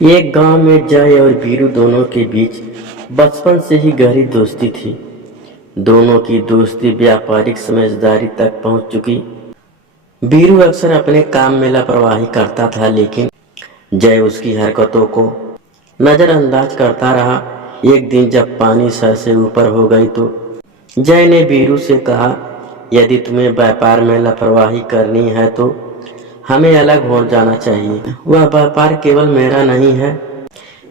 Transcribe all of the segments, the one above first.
एक गांव में जय और वीरू दोनों के बीच बचपन से ही गहरी दोस्ती थी। दोनों की दोस्ती व्यापारिक समझदारी तक पहुंच चुकी। वीरू अक्सर अपने काम में लापरवाही करता था, लेकिन जय उसकी हरकतों को नजरअंदाज करता रहा। एक दिन जब पानी सर से ऊपर हो गई तो जय ने वीरू से कहा, यदि तुम्हें व्यापार में लापरवाही करनी है तो हमें अलग हो जाना चाहिए। वह व्यापार केवल मेरा नहीं है,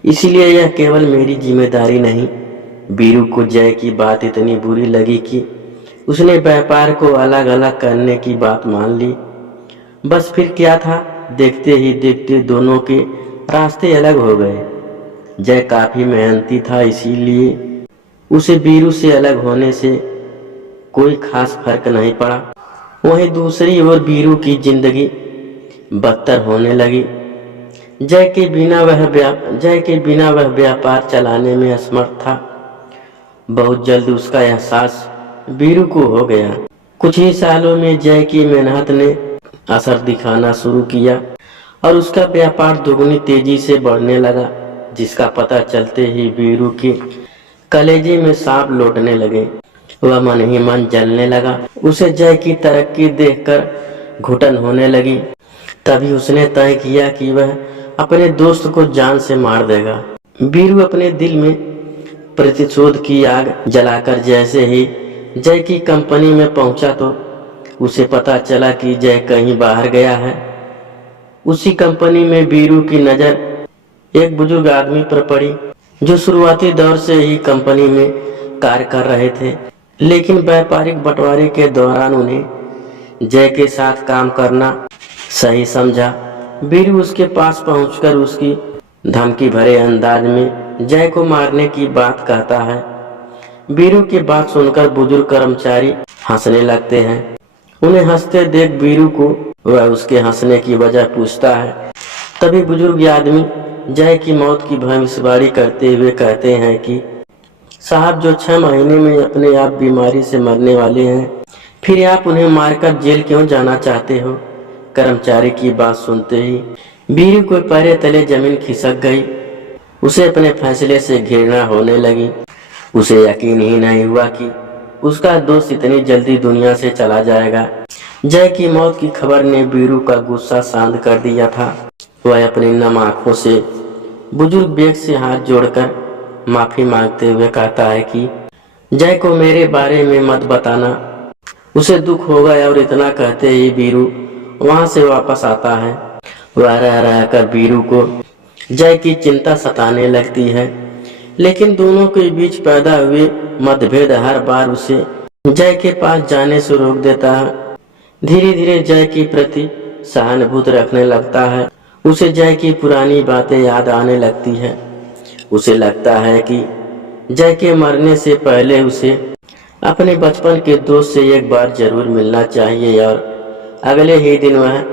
इसलिए यह केवल मेरी जिम्मेदारी नहीं। वीरू को जय की बात इतनी बुरी लगी कि उसने व्यापार को अलग अलग करने की बात मान ली। बस फिर क्या था, देखते ही देखते दोनों के रास्ते अलग हो गए। जय काफी मेहनती था, इसीलिए उसे वीरू से अलग होने से कोई खास फर्क नहीं पड़ा। वहीं दूसरी ओर वीरू की जिंदगी बदतर होने लगी। जय के बिना वह व्यापार चलाने में असमर्थ था। बहुत जल्द उसका एहसास वीरू को हो गया। कुछ ही सालों में जय की मेहनत ने असर दिखाना शुरू किया और उसका व्यापार दुगनी तेजी से बढ़ने लगा, जिसका पता चलते ही वीरू के कलेजे में सांप लौटने लगे। वह मन ही मन जलने लगा। उसे जय की तरक्की देखकर घुटन होने लगी। तभी उसने तय किया कि वह अपने दोस्त को जान से मार देगा। वीरू अपने दिल में प्रतिशोध की आग जलाकर जैसे ही जय की कंपनी में पहुंचा तो उसे पता चला कि जय कहीं बाहर गया है। उसी कंपनी में वीरू की नजर एक बुजुर्ग आदमी पर पड़ी, जो शुरुआती दौर से ही कंपनी में कार्य कर रहे थे, लेकिन व्यापारिक बंटवारे के दौरान उन्हें जय के साथ काम करना सही समझा। वीरू उसके पास पहुंचकर उसकी धमकी भरे अंदाज में जय को मारने की बात कहता है। वीरू की बात सुनकर बुजुर्ग कर्मचारी हंसने लगते हैं। उन्हें हंसते देख वीरू को वह उसके हंसने की वजह पूछता है। तभी बुजुर्ग आदमी जय की मौत की भविष्यवाणी करते हुए कहते हैं कि साहब, जो 6 महीने में अपने आप बीमारी से मरने वाले हैं, फिर आप उन्हें मारकर जेल क्यों जाना चाहते हो? कर्मचारी की बात सुनते ही वीरू को पैर तले जमीन खिसक गई। उसे अपने फैसले से घृणा होने लगी। उसे यकीन ही नहीं हुआ कि उसका दोस्त इतनी जल्दी दुनिया से चला जाएगा। जय की मौत की खबर ने वीरू का गुस्सा शांत कर दिया था। वह अपनी नम आंखों से बुजुर्ग व्यक्ति से हाथ जोड़कर माफी मांगते हुए कहता है कि जय को मेरे बारे में मत बताना, उसे दुख होगा। और इतना कहते ही वीरू वहां से वापस आता है। वह रह रहकर वीरू को जय की चिंता सताने लगती है, लेकिन दोनों के बीच पैदा हुए मतभेद हर बार उसे जय के पास जाने से रोक देता है। धीरे धीरे जय के प्रति सहानुभूति रखने लगता है। उसे जय की पुरानी बातें याद आने लगती है। उसे लगता है कि जय के मरने से पहले उसे अपने बचपन के दोस्त से एक बार जरूर मिलना चाहिए। और अगले ही दिन वह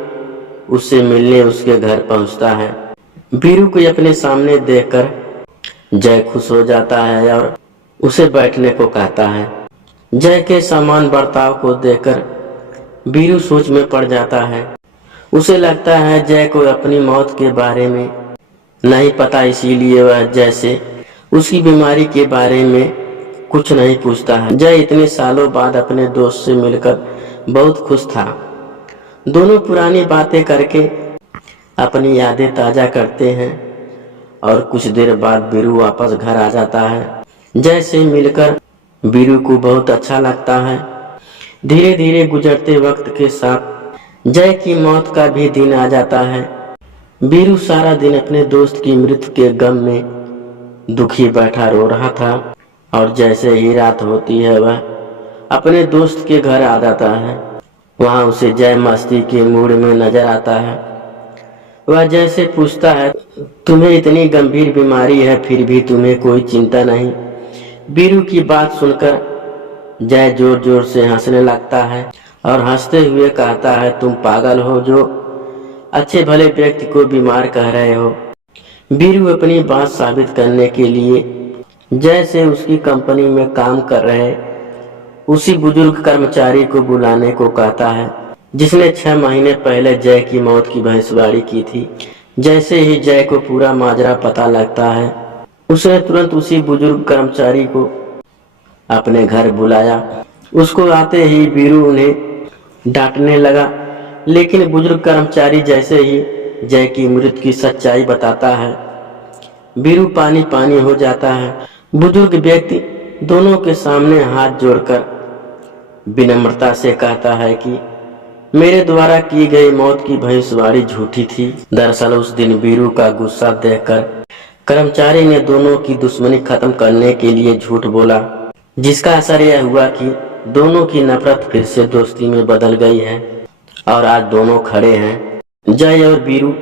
उससे मिलने उसके घर पहुंचता है। वीरू को अपने सामने देखकर जय खुश हो जाता है और उसे बैठने को कहता है। जय के समान बर्ताव को देखकर वीरू सोच में पड़ जाता है। उसे लगता है जय को अपनी मौत के बारे में नहीं पता, इसीलिए वह जय से उसकी बीमारी के बारे में कुछ नहीं पूछता है। जय इतने सालों बाद अपने दोस्त से मिलकर बहुत खुश था। दोनों पुरानी बातें करके अपनी यादें ताजा करते हैं और कुछ देर बाद वीरू वापस घर आ जाता है। जय से मिलकर वीरू को बहुत अच्छा लगता है। धीरे धीरे गुजरते वक्त के साथ जय की मौत का भी दिन आ जाता है। वीरू सारा दिन अपने दोस्त की मृत्यु के गम में दुखी बैठा रो रहा था और जैसे ही रात होती है वह अपने दोस्त के घर आ जाता है। वहां उसे जय मस्ती के मूड में नजर आता है। वह जय से पूछता है, तुम्हें इतनी गंभीर बीमारी है फिर भी तुम्हें कोई चिंता नहीं? वीरू की बात सुनकर जय जोर जोर से हंसने लगता है और हंसते हुए कहता है, तुम पागल हो जो अच्छे भले व्यक्ति को बीमार कह रहे हो। वीरू अपनी बात साबित करने के लिए जय से उसकी कंपनी में काम कर रहे उसी बुजुर्ग कर्मचारी को बुलाने को कहता है, जिसने 6 महीने पहले जय की मौत की भविष्यवाणी की थी। जैसे ही जय को पूरा माजरा पता लगता है, उसने तुरंत उसी बुजुर्ग कर्मचारी को अपने घर बुलाया। उसको आते ही वीरू उन्हें डांटने लगा, लेकिन बुजुर्ग कर्मचारी जैसे ही जय की मृत्यु की सच्चाई बताता है, वीरू पानी पानी हो जाता है। बुजुर्ग व्यक्ति दोनों के सामने हाथ जोड़कर विनम्रता से कहता है कि मेरे द्वारा की गई मौत की भविष्यवाणी झूठी थी। दरअसल उस दिन वीरू का गुस्सा देखकर कर्मचारी ने दोनों की दुश्मनी खत्म करने के लिए झूठ बोला, जिसका असर यह हुआ कि दोनों की नफरत फिर से दोस्ती में बदल गई है और आज दोनों खड़े हैं। जय और वीरू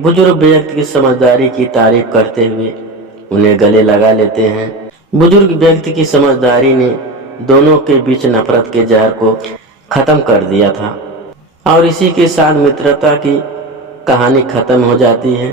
बुजुर्ग व्यक्ति की समझदारी की तारीफ करते हुए उन्हें गले लगा लेते हैं। बुजुर्ग व्यक्ति की समझदारी ने दोनों के बीच नफरत के जहर को खत्म कर दिया था और इसी के साथ मित्रता की कहानी खत्म हो जाती है।